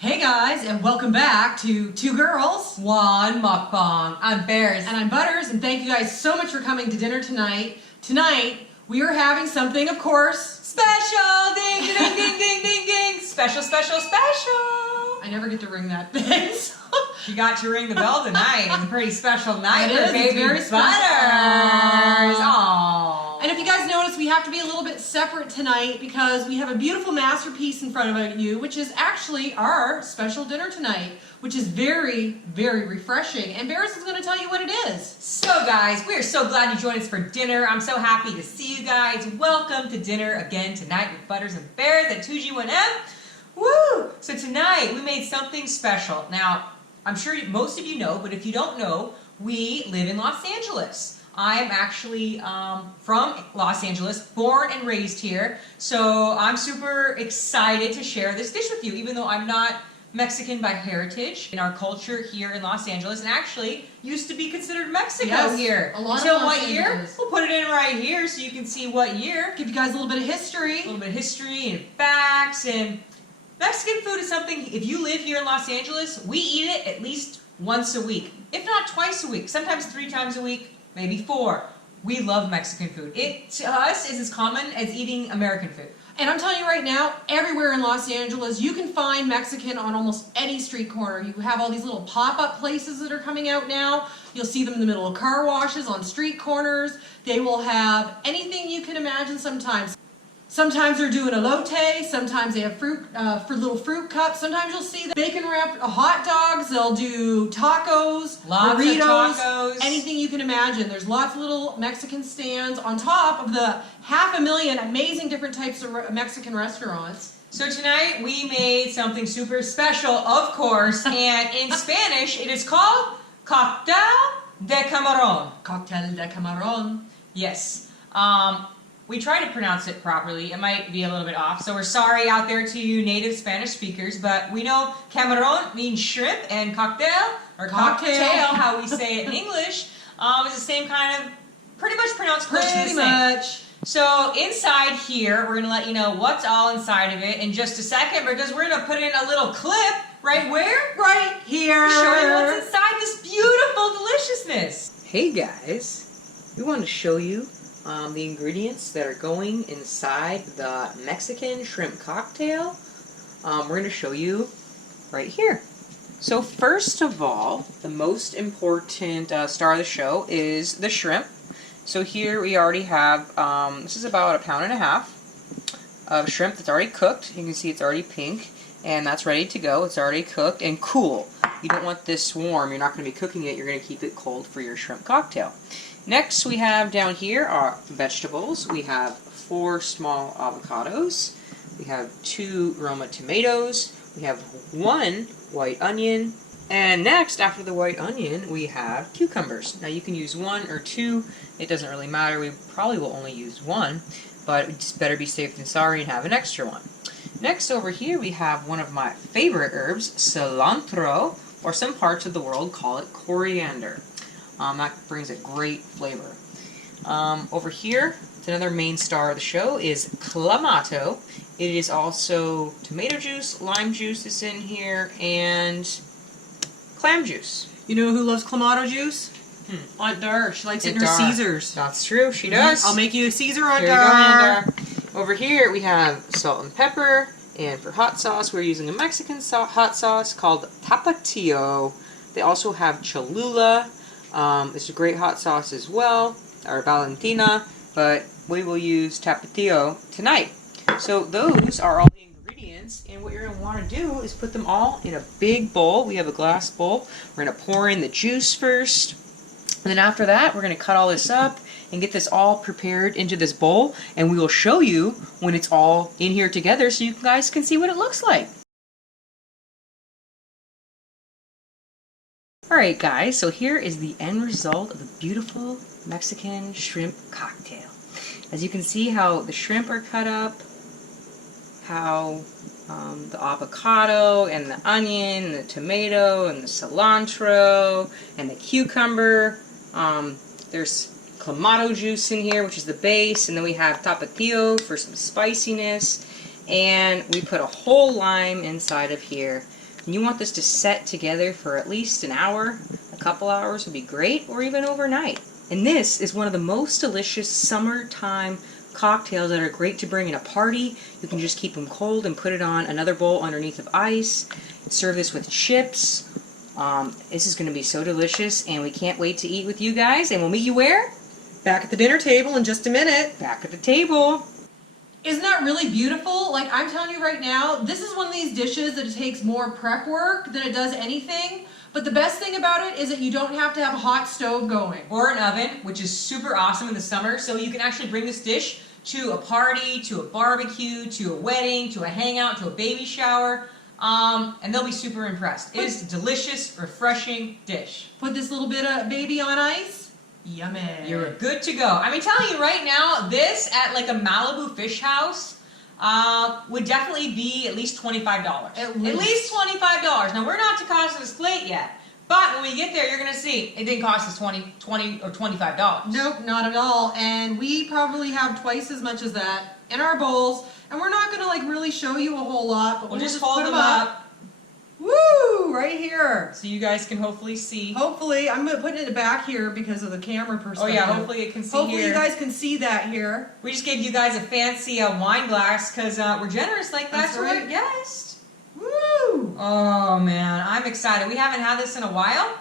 Hey guys, and welcome back to Two Girls, One Mukbang. I'm Bears. and I'm Butters, and thank you guys so much for coming to dinner tonight. Tonight, we are having something, of course, Special! Ding, ding, ding, ding, ding, ding! Special, special, special! I never get to ring that thing, so. You got to ring the bell tonight. It's a pretty special night It for is, baby it's very Butters. special. Aww. And if you guys notice, we have to be a little bit separate tonight because we have a beautiful masterpiece in front of you, which is actually our special dinner tonight, which is very, very refreshing. And Bears is going to tell you what it is. So guys, we are so glad you joined us for dinner. I'm so happy to see you guys. Welcome to dinner again tonight with Butters and Bears at 2G1M. Woo! So tonight we made something special. Now, I'm sure most of you know, but if you don't know, we live in Los Angeles. I'm actually from Los Angeles, born and raised here, so I'm super excited to share this dish with you, even though I'm not Mexican by heritage. In our culture here in Los Angeles, and actually used to be considered Mexico Yes, here. a lot of Until Los what year? Angeles. We'll put it in right here so you can see what year. Give you guys a little bit of history. A little bit of history and facts. And Mexican food is something, if you live here in Los Angeles, we eat it at least once a week, if not twice a week, sometimes 3 times a week. Maybe 4. We love Mexican food. It, to us, is as common as eating American food. And I'm telling you right now, everywhere in Los Angeles, you can find Mexican on almost any street corner. You have all these little pop-up places that are coming out now. You'll see them in the middle of car washes, on street corners. They will have anything you can imagine sometimes. Sometimes they're doing elote, sometimes they have fruit, for little fruit cups. Sometimes you'll see the bacon wrapped hot dogs. They'll do tacos, Lots burritos, of tacos. anything you can imagine. There's lots of little Mexican stands on top of the 500,000 amazing different types of Mexican restaurants. So tonight we made something super special, of course, and in Spanish it is called Cocktail de Camarón. Cocktail de camarón. Yes. We try to pronounce it properly. It might be a little bit off, so we're sorry out there to you native Spanish speakers, but we know camarón means shrimp, and cocktail, or cocktail, how we say it in English, is the same kind of, pretty much pronounced close to the Pretty same. much. So inside here, we're going to let you know what's all inside of it in just a second, because we're going to put in a little clip, right where? Right here. Show you what's inside this beautiful deliciousness. Hey guys, we want to show you the ingredients that are going inside the Mexican shrimp cocktail. We're going to show you right here. So first of all, the most important star of the show is the shrimp. So here we already have, this is about 1.5 pounds of shrimp that's already cooked. You can see it's already pink, and that's ready to go. It's already cooked and cool. You don't want this warm. You're not going to be cooking it. You're going to keep it cold for your shrimp cocktail. Next we have down here our vegetables. We have 4 small avocados. We have 2 Roma tomatoes. We have 1 white onion. And next, after the white onion, we have cucumbers. Now you can use 1 or 2. It doesn't really matter. We probably will only use 1. But it's better be safe than sorry and have an extra one. Next over here we have one of my favorite herbs, cilantro, or some parts of the world call it coriander. That brings a great flavor. Over here, it's another main star of the show, is clamato. It is also tomato juice, lime juice is in here, and clam juice. You know who loves clamato juice? Aunt Dar. She likes it in her Caesars. That's true, she does. I'll make you a Caesar, Aunt Here you go, Aunt Dar. Dar. Over here we have salt and pepper, and for hot sauce we're using a Mexican hot sauce called Tapatio. They also have Cholula. It's a great hot sauce as well, or Valentina, but we will use Tapatio tonight. So those are all the ingredients, and what you're going to want to do is put them all in a big bowl. We have a glass bowl. We're going to pour in the juice first, and then after that we're going to cut all this up and get this all prepared into this bowl, and we will show you when it's all in here together so you guys can see what it looks like. Alright guys, so here is the end result of the beautiful Mexican shrimp cocktail. As you can see how the shrimp are cut up, how the avocado and the onion and the tomato and the cilantro and the cucumber. There's clamato juice in here, which is the base, and then we have tapatio for some spiciness, and we put a whole lime inside of here and you want this to set together for at least an hour, a couple hours would be great, or even overnight. And this is one of the most delicious summertime cocktails that are great to bring in a party. You can just keep them cold and put it on another bowl underneath of ice. Serve this with chips. This is going to be so delicious, and we can't wait to eat with you guys. And we'll meet you where? Back at the dinner table in just a minute. Back at the table. Isn't that really beautiful? Like, I'm telling you right now, this is one of these dishes that it takes more prep work than it does anything. But the best thing about it is that you don't have to have a hot stove going. Or an oven, which is super awesome in the summer. So you can actually bring this dish to a party, to a barbecue, to a wedding, to a hangout, to a baby shower. And they'll be super impressed. It is a delicious, refreshing dish. Put this little bit of baby on ice. Yummy. You're good to go. I'm telling you right now, this at like a Malibu fish house would definitely be at least $25. At least $25. Now, we're not to cost this plate yet. But when we get there, you're going to see it didn't cost us $20 or $25. Nope, not at all. And we probably have twice as much as that in our bowls. And we're not going to like really show you a whole lot, but we'll just hold them up. Woo! Right here. So you guys can hopefully see. Hopefully. I'm putting it back here because of the camera perspective. Oh yeah, hopefully it can see hopefully here. You guys can see that here. We just gave you guys a fancy wine glass because we're generous like that. That's right. Yes. Woo! Oh man, I'm excited. We haven't had this in a while.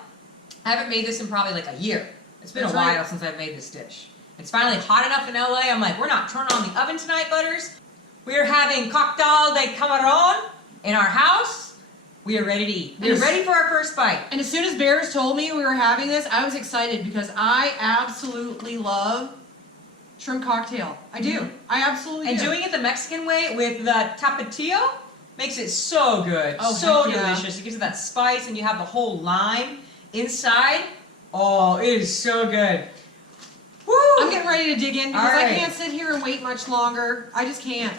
I haven't made this in probably like a year. It's been a while since I've made this dish. It's finally hot enough in LA. I'm like, we're not turning on the oven tonight, Butters. We're having cocktail de camarón in our house. We are ready to eat. We are ready for our first bite. And as soon as Bears told me we were having this, I was excited because I absolutely love shrimp cocktail. I do. Mm-hmm. I absolutely do. And doing it the Mexican way with the tapatio makes it so good. Oh, so heck yeah. delicious. It gives it that spice and you have the whole lime inside. Oh, it is so good. Woo! I'm getting ready to dig in because I can't sit here and wait much longer. I just can't.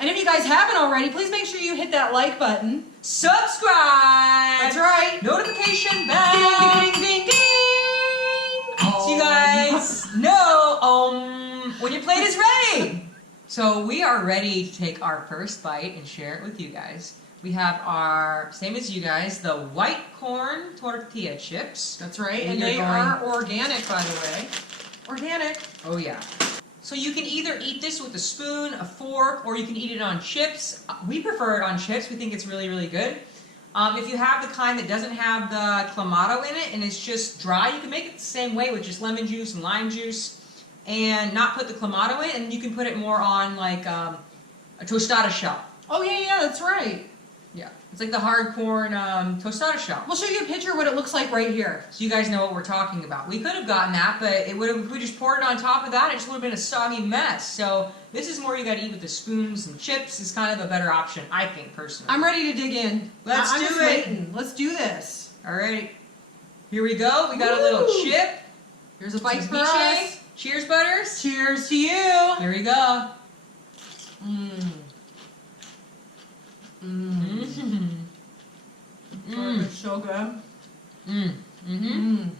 And if you guys haven't already, please make sure you hit that like button. Subscribe! That's right. Notification bell! Ding, ding, ding, ding! So you guys know when your plate is ready. So we are ready to take our first bite and share it with you guys. We have our, same as you guys, the white corn tortilla chips. That's right, and they are organic, by the way. Organic. Oh yeah. So you can either eat this with a spoon, a fork, or you can eat it on chips. We prefer it on chips. We think it's really, really good. If you have the kind that doesn't have the clamato in it and it's just dry, you can make it the same way with just lemon juice and lime juice and not put the clamato in, and you can put it more on like a tostada shell. Oh, yeah, that's right. Yeah, it's like the hard corn tostada shell. We'll show you a picture of what it looks like right here. So you guys know what we're talking about. We could have gotten that, but it would have, if we just poured it on top of that, it just would have been a soggy mess. So this is more you got to eat with the spoons and chips. Is kind of a better option, I think, personally. I'm ready to dig in. Let's do it. Waiting. Let's do this. All right, here we go. We got a little chip. Here's a bite for us. Cheers, Butters. Cheers to you. Here we go. Mmm. Mmm. Mm. It's so good. Mmm. Mm-hmm. Mm.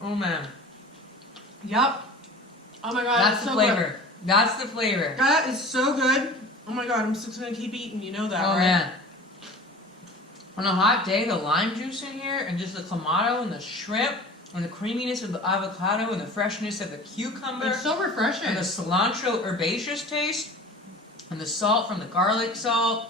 Oh man. Yep. Oh my god, That's that's the so flavor. good. That's the flavor. That is so good. Oh my god, I'm just gonna keep eating. You know that, Oh right? man. On a hot day, the lime juice in here, and just the clamato and the shrimp, and the creaminess of the avocado, and the freshness of the cucumber, It's so refreshing. and the cilantro herbaceous taste, and the salt from the garlic salt,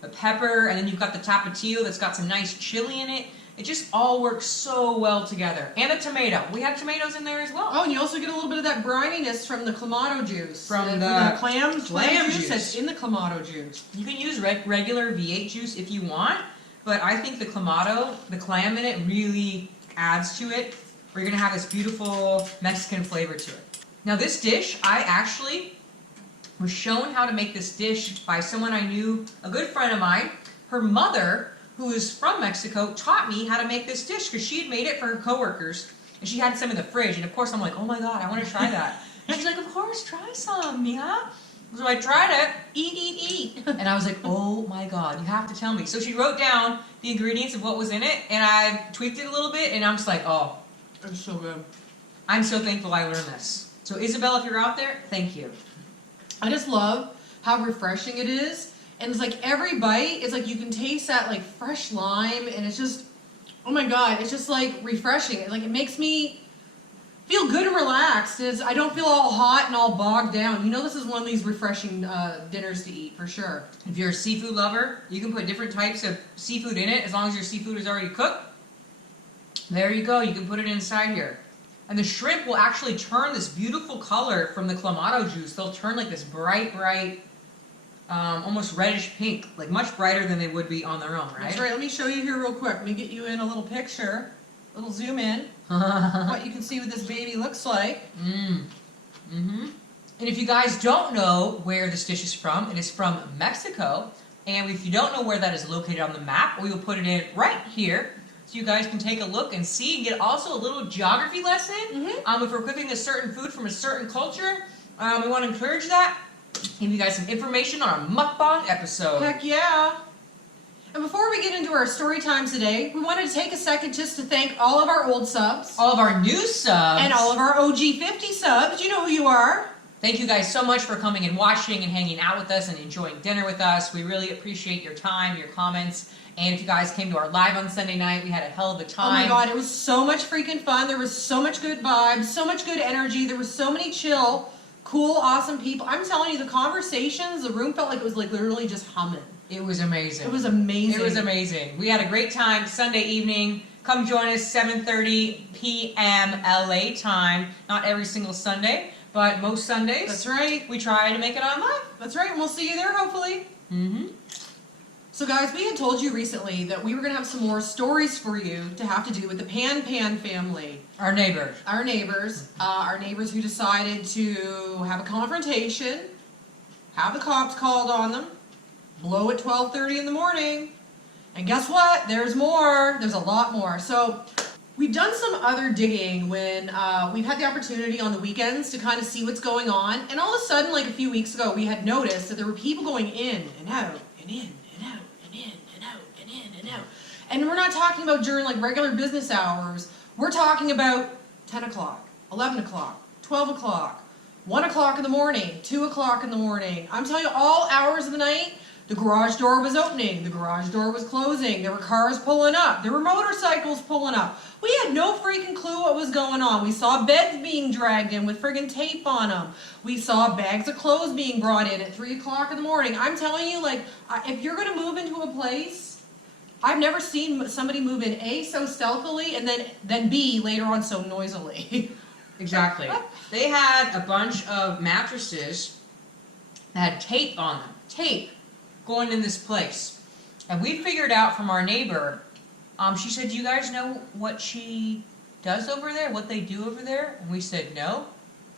the pepper, and then you've got the tapatio that's got some nice chili in it. It just all works so well together. And the tomato. We have tomatoes in there as well. Oh, and you also get a little bit of that brininess from the clamato juice. From the clam juice that's in the clamato juice. You can use regular V8 juice if you want, but I think the clamato, the clam in it, really adds to it. We're going to have this beautiful Mexican flavor to it. Now this dish, I actually was shown how to make this dish by someone I knew, a good friend of mine. Her mother, who is from Mexico, taught me how to make this dish because she had made it for her coworkers, and she had some in the fridge. And of course, I'm like, oh my god, I want to try that. And she's like, of course, try some, yeah. So I tried it, eat. And I was like, oh my god, you have to tell me. So she wrote down the ingredients of what was in it, and I tweaked it a little bit, and I'm just like, oh. It's so good. I'm so thankful I learned this. So Isabel, if you're out there, thank you. I just love how refreshing it is. And it's like every bite is like you can taste that like fresh lime, and it's just, oh my god, it's just like refreshing. Like it makes me feel good and relaxed. I don't feel all hot and all bogged down. You know, this is one of these refreshing dinners to eat for sure. If you're a seafood lover, you can put different types of seafood in it as long as your seafood is already cooked. There you go. You can put it inside here. And the shrimp will actually turn this beautiful color from the clamato juice. They'll turn like this bright, almost reddish pink, like much brighter than they would be on their own, right? That's right. Let me show you here real quick. Let me get you in a little picture, a little zoom in, what you can see what this baby looks like. And if you guys don't know where this dish is from, it is from Mexico. And if you don't know where that is located on the map, we will put it in right here. So you guys can take a look and see and get also a little geography lesson. If we're cooking a certain food from a certain culture, we want to encourage that. Give you guys some information on our mukbang episode. Heck yeah. And before we get into our story times today, we wanted to take a second just to thank all of our old subs. All of our new subs. And all of our OG 50 subs. You know who you are. Thank you guys so much for coming and watching and hanging out with us and enjoying dinner with us. We really appreciate your time, your comments. And if you guys came to our live on Sunday night, we had a hell of a time. Oh my god, it was so much freaking fun. There was so much good vibes, so much good energy. There was so many chill, cool, awesome people. I'm telling you, the conversations, the room felt like it was like literally just humming. It was amazing. It was amazing. It was amazing. We had a great time Sunday evening. Come join us 7:30 p.m. LA time. Not every single Sunday, but most Sundays. That's right. We try to make it on live. That's right, and we'll see you there hopefully. So guys, we had told you recently that we were going to have some more stories for you to have to do with the Pan-Pam family. Our neighbors. Our neighbors who decided to have a confrontation, have the cops called on them, blow at 12:30 in the morning, and guess what? There's more. There's a lot more. So we've done some other digging when we've had the opportunity on the weekends to kind of see what's going on, and all of a sudden, like a few weeks ago, we had noticed that there were people going in and out and in and out and in and out and in and out. And we're not talking about during like regular business hours. We're talking about 10 o'clock, 11 o'clock, 12 o'clock, 1 o'clock in the morning, 2 o'clock in the morning. I'm telling you, all hours of the night. The garage door was opening, the garage door was closing, there were cars pulling up, there were motorcycles pulling up. We had no freaking clue what was going on. We saw beds being dragged in with friggin' tape on them. We saw bags of clothes being brought in at 3 o'clock in the morning. I'm telling you, like, if you're gonna move into a place, I've never seen somebody move in A, so stealthily, and then B, later on so noisily. Exactly. They had a bunch of mattresses that had tape on them. Tape. Going in this place, and we figured out from our neighbor, she said, do you guys know what she does over there, what they do over there? And we said no.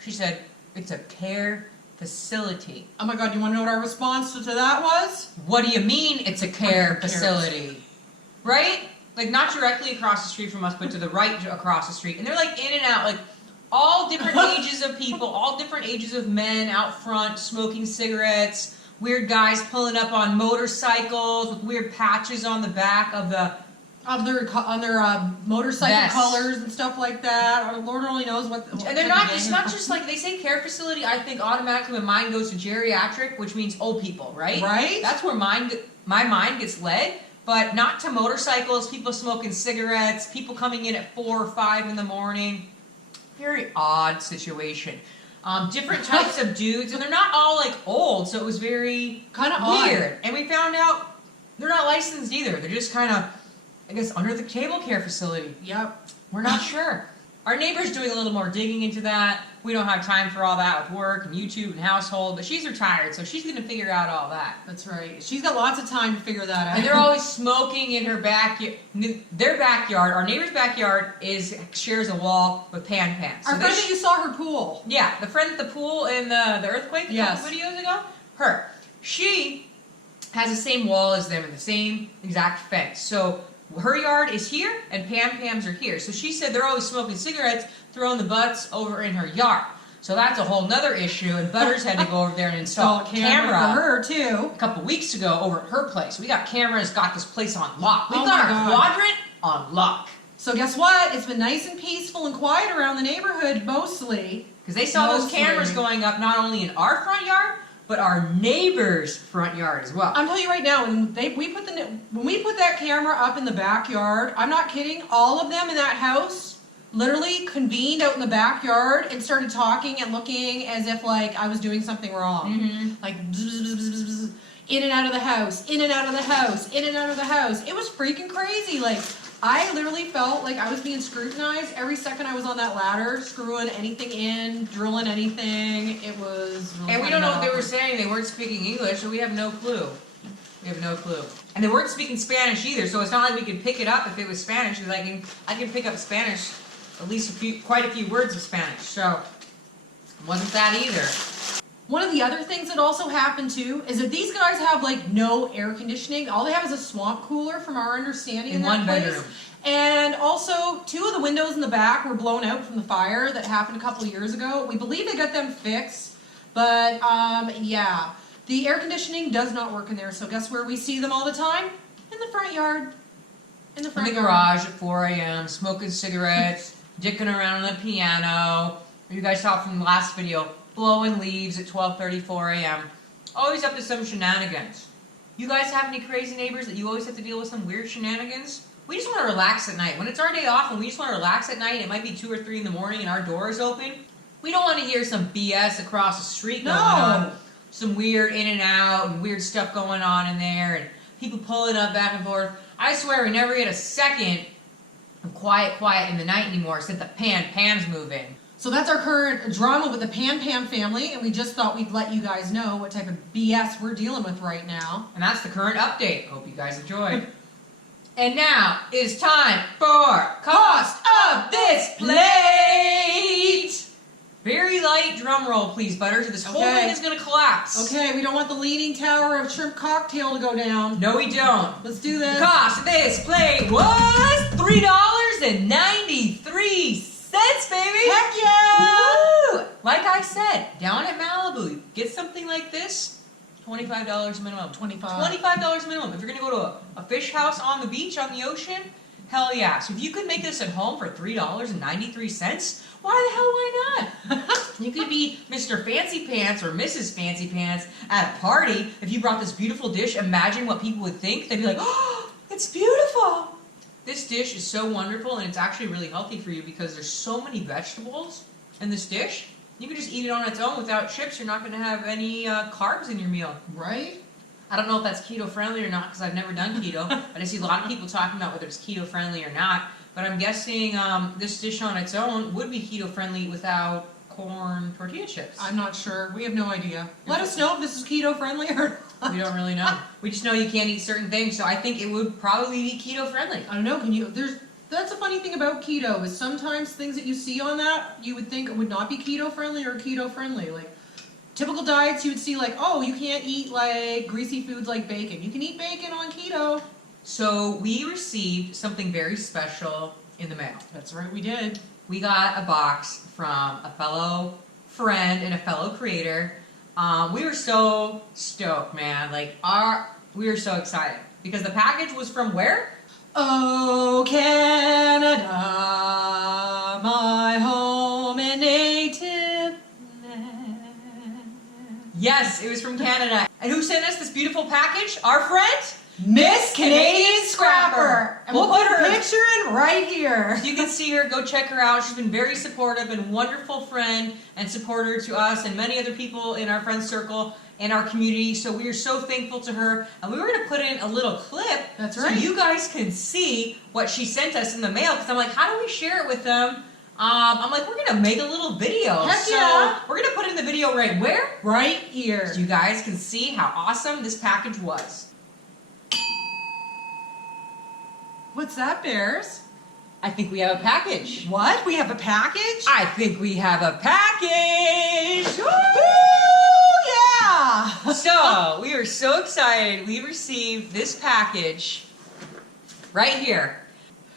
She said it's a care facility. Oh my god, you want to know what our response to that was? What do you mean it's a care facility? Right? Like not directly across the street from us, but to the right across the street, and they're like in and out, like all different ages of people, all different ages of men out front smoking cigarettes. Weird guys pulling up on motorcycles with weird patches on the back of their motorcycle Vest. Colors and stuff like that. Lord only knows what. And they're not. It's not just like they say care facility. I think automatically my mind goes to geriatric, which means old people, right? Right. That's where my mind gets led, but not to motorcycles. People smoking cigarettes. People coming in at 4 or 5 in the morning. Very odd situation. Different types of dudes, and they're not all like old, so it was very kind of weird. Odd. And we found out they're not licensed either. They're just kind of, I guess, under the table care facility. Yep. We're not sure. Our neighbor's doing a little more digging into that. We don't have time for all that with work and YouTube and household, but she's retired, so she's going to figure out all that. That's right. She's got lots of time to figure that out. And they're always smoking in her backyard. Their backyard, our neighbor's backyard, shares a wall with Pan-Pam. So our friend that you saw her pool. Yeah, the friend at the pool in the earthquake a couple videos ago. Her. She has the same wall as them and the same exact fence. So her yard is here and Pan-Pam's are here. So she said they're always smoking cigarettes, throwing the butts over in her yard. So that's a whole nother issue, and Butters had to go over there and install a camera for her too. A couple weeks ago over at her place. We got cameras, got this place on lock. We Oh got my our God. quadrant on lock. So guess what? It's been nice and peaceful and quiet around the neighborhood mostly. Because they saw those cameras going up not only in our front yard, but our neighbor's front yard as well. I'm telling you right now, when we put that camera up in the backyard, I'm not kidding, all of them in that house literally convened out in the backyard and started talking and looking as if like I was doing something wrong. Mm-hmm. Like bzz, bzz, bzz, bzz, bzz, in and out of the house, in and out of the house, in and out of the house. It was freaking crazy. Like I literally felt like I was being scrutinized every second I was on that ladder, screwing anything in, drilling anything. It was really And we don't know what they were saying. They weren't speaking English, so we have no clue. We have no clue. And they weren't speaking Spanish either, so it's not like we could pick it up if it was Spanish, because I can pick up Spanish, at least quite a few words of Spanish, so it wasn't that either. One of the other things that also happened too is that these guys have like no air conditioning. All they have is a swamp cooler from our understanding in that one place. bedroom. And also 2 of the windows in the back were blown out from the fire that happened a couple of years ago. We believe they got them fixed, but yeah. The air conditioning does not work in there, so guess where we see them all the time? In the front yard. In the Garage at 4 a.m., smoking cigarettes, dicking around on the piano. You guys saw from the last video, blowing leaves at 12:34 a.m. Always up to some shenanigans. You guys have any crazy neighbors that you always have to deal with some weird shenanigans? We just want to relax at night. When it's our day off and we just want to relax at night, it might be 2 or 3 in the morning and our door is open. We don't want to hear some BS across the street going on. Some weird in and out and weird stuff going on in there and people pulling up back and forth. I swear we never get a second of quiet in the night anymore since the Pan-Pam's moving. So that's our current drama with the Pan-Pam family, and we just thought we'd let you guys know what type of BS we're dealing with right now. And that's the current update. Hope you guys enjoyed. And now it's time for Cost of This Plate! Very light drum roll, please, Butters, or this whole thing is going to collapse. Okay, we don't want the leaning tower of shrimp cocktail to go down. No, we don't. Let's do this. The cost of this plate was $3.93. Baby! Heck yeah! Woo! Like I said, down at Malibu, get something like this, $25 minimum. $25 minimum. If you're going to go to a fish house on the beach, on the ocean, hell yeah. So if you could make this at home for $3.93, why the hell, why not? You could be Mr. Fancy Pants or Mrs. Fancy Pants at a party. If you brought this beautiful dish, imagine what people would think. They'd be like, oh, it's beautiful. This dish is so wonderful, and it's actually really healthy for you because there's so many vegetables in this dish. You can just eat it on its own without chips. You're not going to have any carbs in your meal. Right? I don't know if that's keto friendly or not because I've never done keto, but I see a lot of people talking about whether it's keto friendly or not. But I'm guessing this dish on its own would be keto friendly without corn tortilla chips. I'm not sure. We have no idea. Let us know if this is keto friendly or not. We don't really know. We just know you can't eat certain things, so I think it would probably be keto friendly. I don't know. That's a funny thing about keto is sometimes things that you see on that you would think would not be keto friendly or keto friendly. Like typical diets, you would see like, oh, you can't eat like greasy foods like bacon. You can eat bacon on keto. So we received something very special in the mail. That's right, we did. We got a box from a fellow friend and a fellow creator. We were so stoked, man. We were so excited because the package was from where? Oh, Canada, my home and native land. Yes, it was from Canada. And who sent us this beautiful package? Our friend? Miss Canadian Scrapper. And we'll put her picture in right here. So you can see her, go check her out. She's been very supportive and wonderful friend and supporter to us and many other people in our friend circle and our community. So we are so thankful to her. And we were going to put in a little clip. That's right. So you guys can see what she sent us in the mail. Because I'm like, how do we share it with them? I'm like, we're going to make a little video. Heck yeah. So we're going to put in the video right where? Right here. So you guys can see how awesome this package was. What's that, Bears? I think we have a package. What? We have a package? I think we have a package! Woo! Yeah! So, we are so excited. We received this package right here.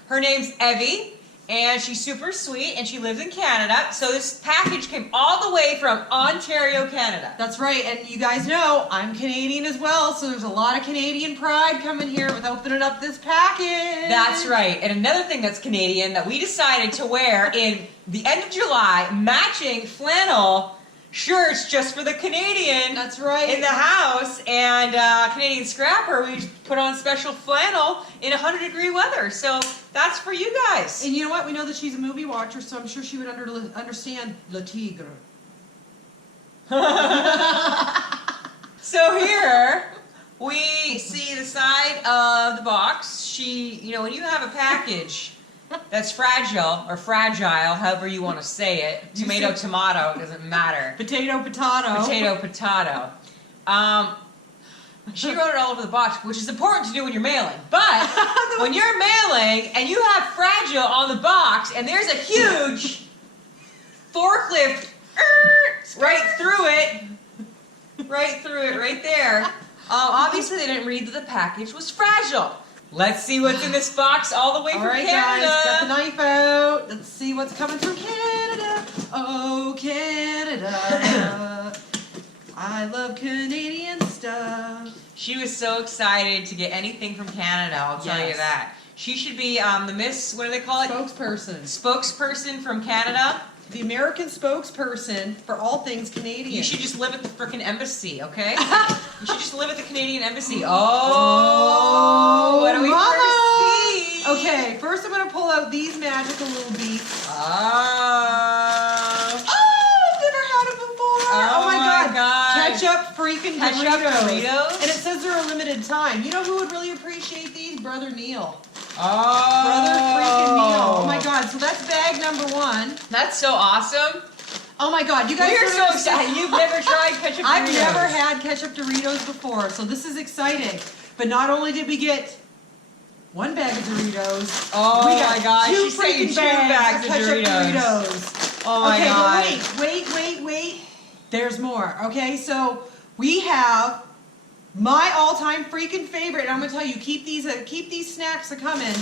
Her name's Evie, and she's super sweet, and she lives in Canada. So this package came all the way from Ontario, Canada. That's right, and you guys know I'm Canadian as well, so there's a lot of Canadian pride coming here with opening up this package. That's right, and another thing that's Canadian that we decided to wear in the end of July, matching flannel shirts just for the Canadian. That's right. In the house, and Canadian Scrapper, we put on special flannel in 100-degree weather. So that's for you guys. And you know what? We know that she's a movie watcher, so I'm sure she would understand Le Tigre. So here we see the side of the box. When you have a package that's fragile, however you want to say it, tomato, it doesn't matter. Potato. Potato. She wrote it all over the box, which is important to do when you're mailing. But when you're mailing and you have fragile on the box and there's a huge forklift right through it, right there. Obviously they didn't read that the package was fragile. Let's see what's in this box all the way from Canada. Guys, got the knife out. Let's see what's coming from Canada. Oh, Canada. I love Canadian stuff. She was so excited to get anything from Canada, I'll tell you that. She should be the Miss, what do they call it? Spokesperson from Canada. The American spokesperson for all things Canadian. You should just live at the frickin' embassy, okay? You should just live at the Canadian embassy. Oh, what do we first see? Okay, first I'm going to pull out these magical little beasts. Oh, I've never had it before. Oh my god. Ketchup freaking Doritos. And And it says they're a limited time. You know who would really appreciate these? Brother Neil. Oh. Brother freaking Neil. Oh my god, so that's bag number 1. That's so awesome. Oh my god, you guys are so excited. You've never tried ketchup Doritos. I've never had ketchup Doritos before, so this is exciting. But not only did we get 1 bag of Doritos, oh we got my god, 2 she's saying freaking 2 bags of ketchup Doritos. Oh my okay, god. but wait. There's more. Okay, so we have my all-time freaking favorite, and I'm gonna tell you, keep these snacks a coming.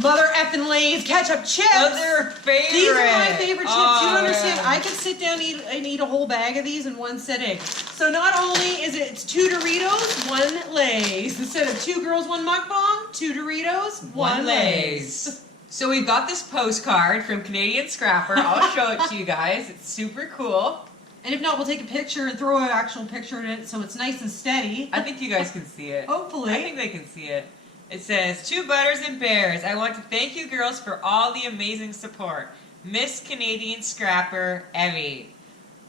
Mother effing Lay's ketchup chips. Mother favorite. These are my favorite chips. Oh, you don't understand. yeah. I can sit down and eat a whole bag of these in one sitting. So not only is it's 2 Doritos, 1 Lay's. Instead of 2 girls, 1 mukbang, 2 Doritos, 1 Lay's. So we've got this postcard from Canadian Scrapper. I'll show it to you guys. It's super cool. And if not, we'll take a picture and throw an actual picture in it so it's nice and steady. I think you guys can see it. Hopefully. I think they can see it. It says, "To Butters and Bears, I want to thank you girls for all the amazing support. Miss Canadian Scrapper, Evie."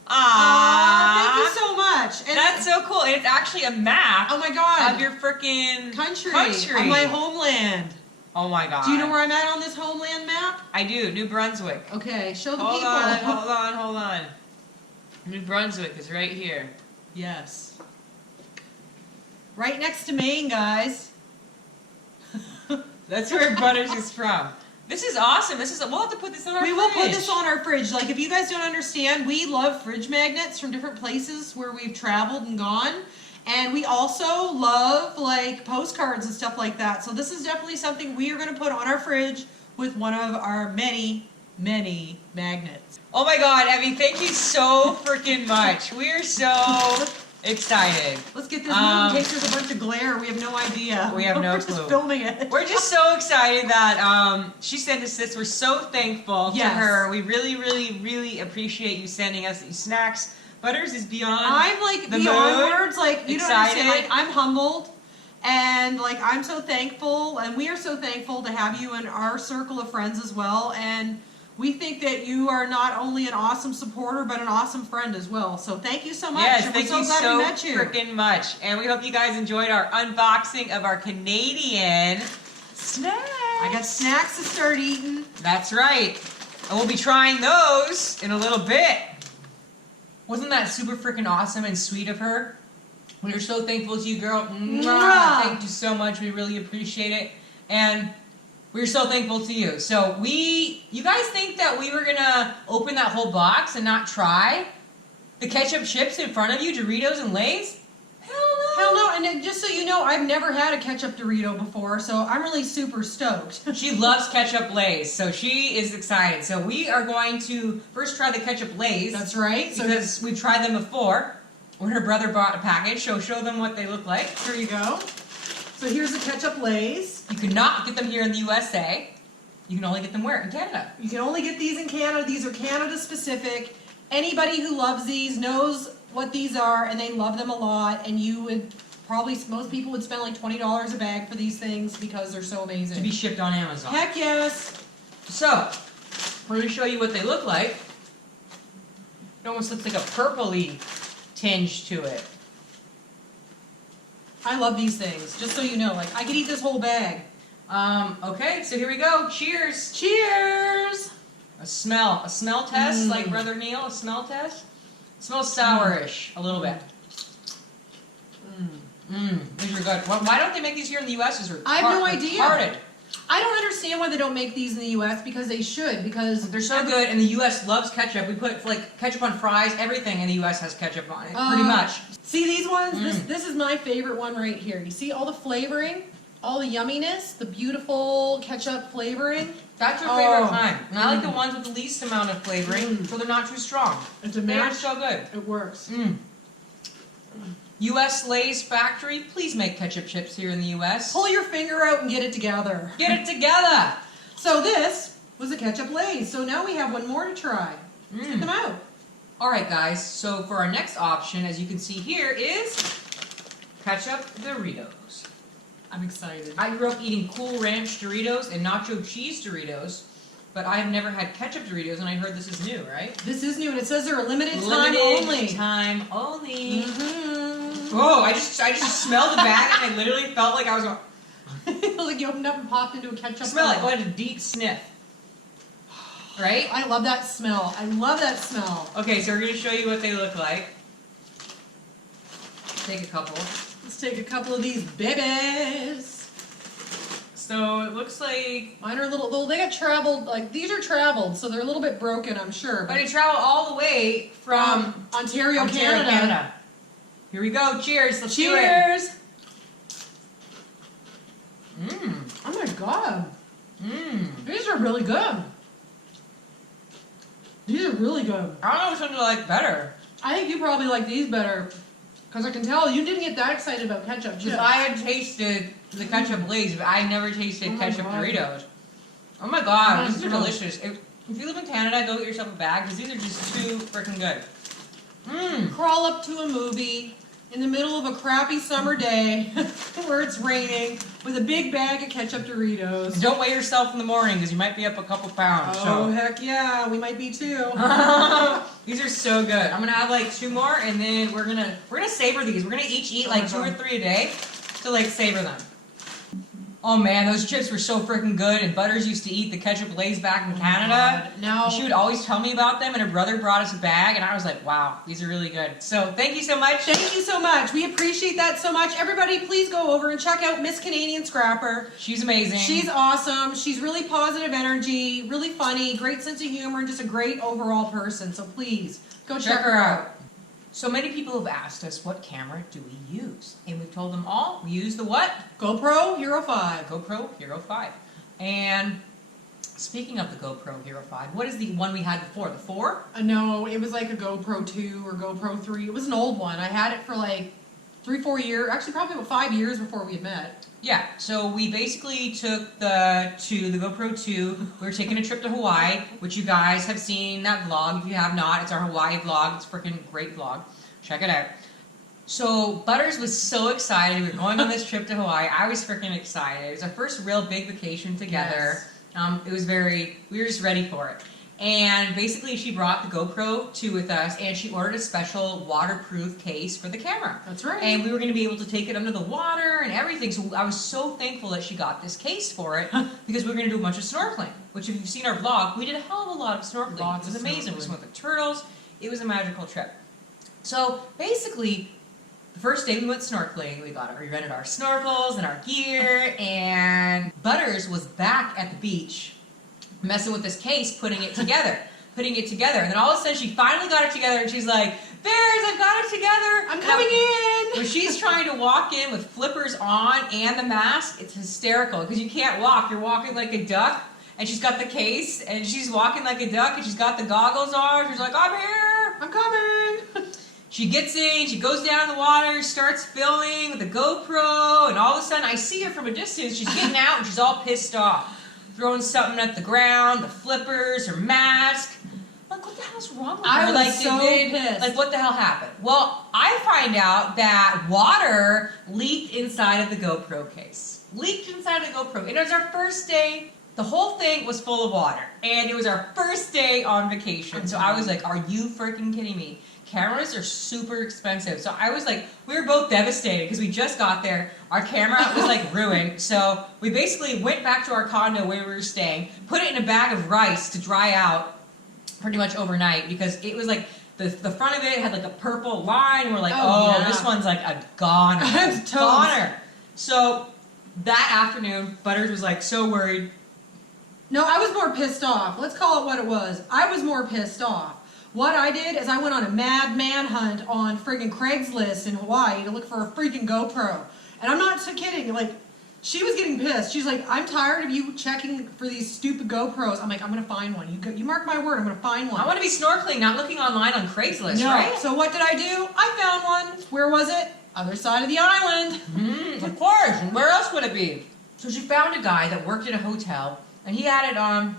Thank you so much. And that's so cool. And it's actually a map oh my god. of your freaking country. Of my homeland. Oh my god. Do you know where I'm at on this homeland map? I do. New Brunswick. Okay, show the Hold people. Hold on. New Brunswick is right here. Yes. Right next to Maine, guys. That's where Butters is from. This is awesome. We'll have to put this on our fridge. We will put this on our fridge. Like, if you guys don't understand, we love fridge magnets from different places where we've traveled and gone. And we also love, like, postcards and stuff like that. So this is definitely something we are going to put on our fridge with one of our many, many magnets. Oh my god, Evie, thank you so freaking much. We're so excited. Let's get this moving in case there's a bunch of glare. We have no idea. We have no We're clue. just filming it. We're just so excited that she sent us this. We're so thankful to her. We really, really, really appreciate you sending us these snacks. Butters is beyond I'm like the beyond moon. words. Like, you don't Excited. understand. Like, I'm humbled. And like, I'm so thankful, and we are so thankful to have you in our circle of friends as well. And we think that you are not only an awesome supporter, but an awesome friend as well. So thank you so much. Yes, and thank we're you so glad so we met you. freaking much. And we hope you guys enjoyed our unboxing of our Canadian snacks. I got snacks to start eating. That's right. And we'll be trying those in a little bit. Wasn't that super freaking awesome and sweet of her? We are so thankful to you, girl. Mwah. Thank you so much. We really appreciate it. And we're so thankful to you. So you guys think that we were going to open that whole box and not try the ketchup chips in front of you, Doritos and Lay's? Hell no. Hell no. And then, just so you know, I've never had a ketchup Dorito before, so I'm really super stoked. She loves ketchup Lay's, so she is excited. So we are going to first try the ketchup Lay's. That's right. Because we've tried them before when her brother bought a package. So show them what they look like. Here you go. So here's the ketchup Lay's. You cannot get them here in the USA. You can only get them where? In Canada. You can only get these in Canada. These are Canada specific. Anybody who loves these knows what these are, and they love them a lot, and you would probably, most people would spend like $20 a bag for these things because they're so amazing. To be shipped on Amazon. Heck yes. So, we're going to show you what they look like. It almost looks like a purpley tinge to it. I love these things, just so you know. Like, I could eat this whole bag. Okay, so here we go. Cheers. Cheers! A smell test, like Brother Neil, a smell test. It smells sourish a little bit. These are good. Why don't they make these here in the U.S.? I have no idea. Retarded. I don't understand why they don't make these in the U.S. because they should. Because they're so good, and the U.S. loves ketchup. We put like ketchup on fries. Everything in the U.S. has ketchup on it, pretty much. See these ones? This is my favorite one right here. You see all the flavoring, all the yumminess, the beautiful ketchup flavoring. That's your favorite kind. And I like the ones with the least amount of flavoring, so they're not too strong. It's a match. They're so good. It works. U.S. Lay's factory, please make ketchup chips here in the U.S. Pull your finger out and get it together. Get it together. So this was a ketchup Lay's. So now we have one more to try. Let's get them out. All right, guys. So for our next option, as you can see here, is ketchup Doritos. I'm excited. I grew up eating Cool Ranch Doritos and Nacho Cheese Doritos, but I have never had ketchup Doritos, and I heard this is new, right? This is new, and it says they're a limited time only. Time only. Oh, I just smelled the bag, and I literally felt like I was going. It was like you opened up and popped into a ketchup. Smell it. Go ahead, a deep sniff. Right? I love that smell. I love that smell. Okay, so we're gonna show you what they look like. Take a couple. Let's take a couple of these babies. So it looks like mine are a little. They got traveled. Like these are traveled, so they're a little bit broken, I'm sure. But it traveled all the way from Ontario, Canada. Here we go. Cheers. Let's do it. Cheers. Oh my god. These are really good. These are really good. I don't know which one to like better. I think you probably like these better. Because I can tell you didn't get that excited about ketchup chips. Because I had tasted the ketchup Lay's, but I never tasted ketchup Doritos. Oh my god, these are delicious. If you live in Canada, go get yourself a bag, because these are just too freaking good. Crawl up to a movie in the middle of a crappy summer day where it's raining with a big bag of ketchup Doritos. And don't weigh yourself in the morning, because you might be up a couple pounds. Oh, heck yeah, we might be too. These are so good. I'm gonna have like 2 more, and then we're gonna savor these. We're gonna each eat like 2 or 3 a day to like savor them. Oh man, those chips were so freaking good. And Butters used to eat the ketchup Lay's back in Canada. Now she would always tell me about them, and her brother brought us a bag, and I was like, wow, these are really good. So thank you so much. Thank you so much. We appreciate that so much. Everybody, please go over and check out Miss Canadian Scrapper. She's amazing. She's awesome. She's really positive energy, really funny, great sense of humor, and just a great overall person. So please go check her out. So many people have asked us, what camera do we use? And we've told them all, we use the what? GoPro Hero 5. GoPro Hero 5. And speaking of the GoPro Hero 5, what is the one we had before? The 4? No, it was like a GoPro 2 or GoPro 3. It was an old one. I had it for like 3-4 years. Actually, probably about 5 years before we had met. Yeah, so we basically took the GoPro 2. We were taking a trip to Hawaii, which you guys have seen that vlog. If you have not, it's our Hawaii vlog. It's a freaking great vlog. Check it out. So Butters was so excited. We were going on this trip to Hawaii. I was freaking excited. It was our first real big vacation together. Yes. We were just ready for it. And basically she brought the GoPro 2 with us, and she ordered a special waterproof case for the camera. That's right. And we were going to be able to take it under the water and everything. So I was so thankful that she got this case for it, because we were going to do a bunch of snorkeling. Which, if you've seen our vlog, we did a hell of a lot of snorkeling. It was amazing. We swam with the turtles. It was a magical trip. So basically, the first day we went snorkeling, we rented our snorkels and our gear, and Butters was back at the beach messing with this case, putting it together. And then all of a sudden she finally got it together, and she's like, Bears, I've got it together. I'm coming in. When she's trying to walk in with flippers on and the mask, it's hysterical, because you can't walk. You're walking like a duck, and she's got the case, and she's walking like a duck, and she's got the goggles on. She's like, I'm here. I'm coming. She gets in, she goes down in the water, starts filming with the GoPro, and all of a sudden I see her from a distance. She's getting out, and she's all pissed off. Throwing something at the ground, the flippers, her mask. I'm like, what the hell's wrong with I her? was Like, so pissed. Like, what the hell happened? Well, I find out that water leaked inside of the GoPro case. Leaked inside of the GoPro. And it was our first day. The whole thing was full of water. And it was our first day on vacation. So I was like, are you freaking kidding me? Cameras are super expensive. So I was like, we were both devastated because we just got there. Our camera was like ruined. So we basically went back to our condo where we were staying, put it in a bag of rice to dry out pretty much overnight because it was like, the front of it had like a purple line. And we're like, oh, this one's like a goner. It's goner. So that afternoon, Butters was like so worried. No, I was more pissed off. Let's call it what it was. I was more pissed off. What I did is I went on a mad manhunt on friggin' Craigslist in Hawaii to look for a freaking GoPro. And I'm not kidding. Like, she was getting pissed. She's like, I'm tired of you checking for these stupid GoPros. I'm like, I'm going to find one. You mark my word, I'm going to find one. I want to be snorkeling, not looking online on Craigslist, no. right? So what did I do? I found one. Where was it? Other side of the island. Of course. And where else would it be? So she found a guy that worked at a hotel, and he had it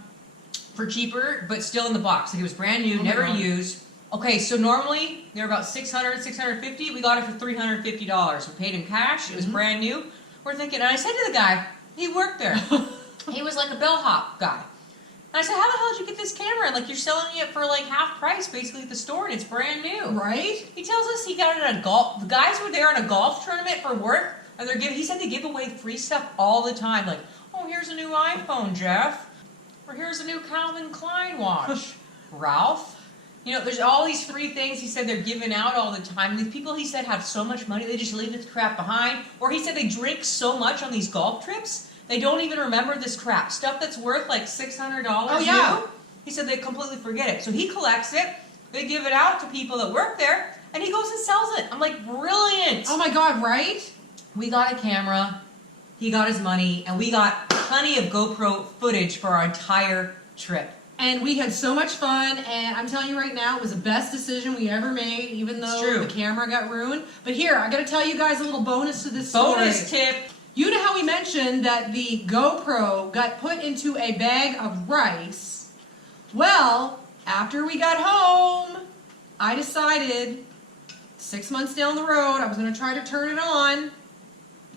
for cheaper, but still in the box. Like it was brand new, never used. Okay, so normally they're about $600, $650. We got it for $350. We paid him cash. It was brand new. We're thinking, and I said to the guy, he worked there. He was like a bellhop guy. And I said, how the hell did you get this camera? Like, you're selling it for like half price basically at the store, and it's brand new. Right? He tells us he got it at a golf. The guys were there at a golf tournament for work, and he said they give away free stuff all the time. Like, oh, here's a new iPhone, Jeff. Or here's a new Calvin Klein watch, Ralph. You know, there's all these free things he said they're giving out all the time. These people, he said, have so much money, they just leave this crap behind. Or he said they drink so much on these golf trips, they don't even remember this crap. Stuff that's worth like $600 new, he said they completely forget it. So he collects it, they give it out to people that work there, and he goes and sells it. I'm like, brilliant. Oh my God, right? We got a camera, he got his money, and we got plenty of GoPro footage for our entire trip. And we had so much fun, and I'm telling you right now, it was the best decision we ever made, even though the camera got ruined. But here, I gotta tell you guys a little bonus to this story. Bonus tip. You know how we mentioned that the GoPro got put into a bag of rice? Well, after we got home, I decided 6 months down the road, I was gonna try to turn it on.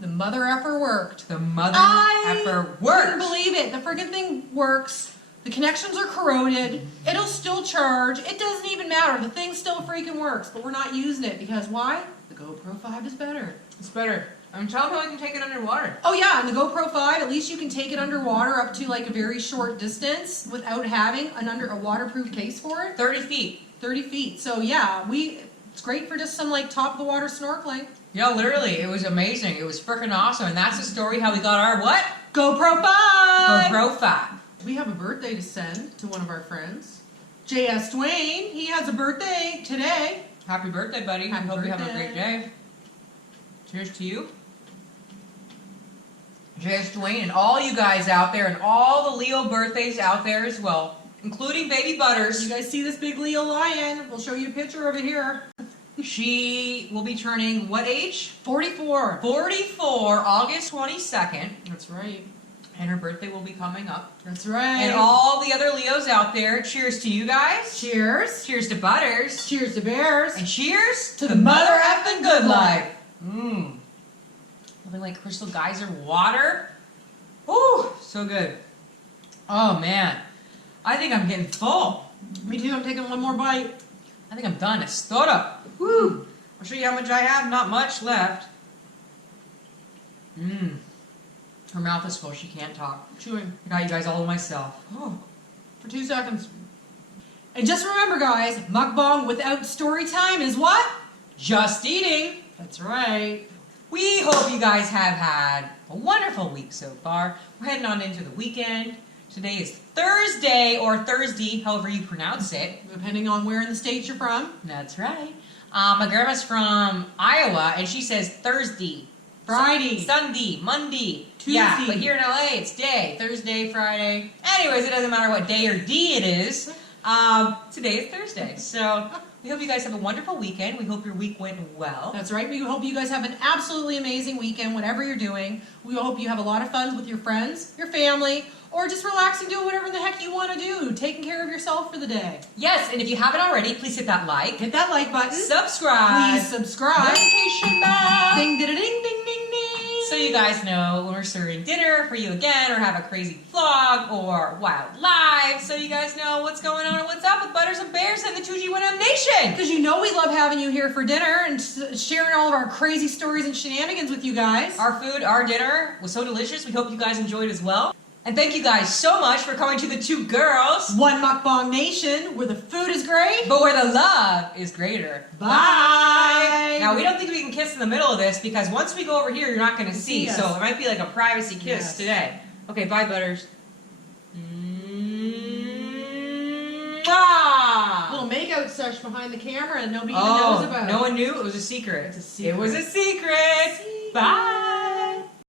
The mother effer worked. The mother effer worked. I couldn't believe it. The friggin' thing works. The connections are corroded. It'll still charge. It doesn't even matter. The thing still freaking works, but we're not using it because why? The GoPro 5 is better. It's better. I'm telling you, I can take it underwater. Oh yeah, and the GoPro 5, at least you can take it underwater up to like a very short distance without having a waterproof case for it. 30 feet. 30 feet. So yeah, it's great for just some like top of the water snorkeling. Yeah, literally, it was amazing. It was freaking awesome, and that's the story how we got our what? GoPro 5! GoPro 5. We have a birthday to send to one of our friends. J.S. Dwayne, he has a birthday today. Happy birthday, buddy. I hope you have a great day. Cheers to you. J.S. Dwayne and all you guys out there and all the Leo birthdays out there as well, including baby Butters. You guys see this big Leo lion? We'll show you a picture of it here. She will be turning what age? 44. 44, August 22nd. That's right. And her birthday will be coming up. That's right. And all the other Leos out there, cheers to you guys. Cheers. Cheers to Butters. Cheers to Bears. And cheers to the mother effing good life. Mmm. Nothing like crystal geyser water. Ooh, so good. Oh man. I think I'm getting full. Me too, I'm taking one more bite. I think I'm done. Es todo. Woo. I'll show you how much I have. Not much left. Mmm. Her mouth is full. She can't talk. Chewing. I got you guys all to myself. Oh. For 2 seconds. And just remember, guys, mukbang without story time is what? Just eating. That's right. We hope you guys have had a wonderful week so far. We're heading on into the weekend. Today is Thursday, or Thursday, however you pronounce it. Depending on where in the States you're from. That's right. My grandma's from Iowa, and she says Thursday. Friday. Sunday, Monday. Tuesday. Yeah, but here in LA, it's day. Thursday, Friday. Anyways, it doesn't matter what day or D it is. Today is Thursday. So, We hope you guys have a wonderful weekend. We hope your week went well. That's right. We hope you guys have an absolutely amazing weekend, whatever you're doing. We hope you have a lot of fun with your friends, your family, or just relaxing, doing whatever the heck you want to do, taking care of yourself for the day. Yes, and if you haven't already, please hit that like. Hit that like button. Subscribe. Please subscribe. Notification bell. Ding, ding, ding, ding, ding, ding. So you guys know when we're serving dinner for you again, or have a crazy vlog, or wild live, so you guys know what's going on and what's up with Butters and Bears and the 2G1M Nation. Because you know we love having you here for dinner and sharing all of our crazy stories and shenanigans with you guys. Our food, our dinner was so delicious. We hope you guys enjoyed as well. And thank you guys so much for coming to the Two Girls. One Mukbang Nation, where the food is great, but where the love is greater. Bye. Now, we don't think we can kiss in the middle of this because once we go over here, you're not going to see. Yes. So it might be like a privacy kiss today. Okay, bye, Butters. Little make-out sesh behind the camera and nobody even knows about it. No one knew? It was a secret. It's a secret. It was a secret. Bye.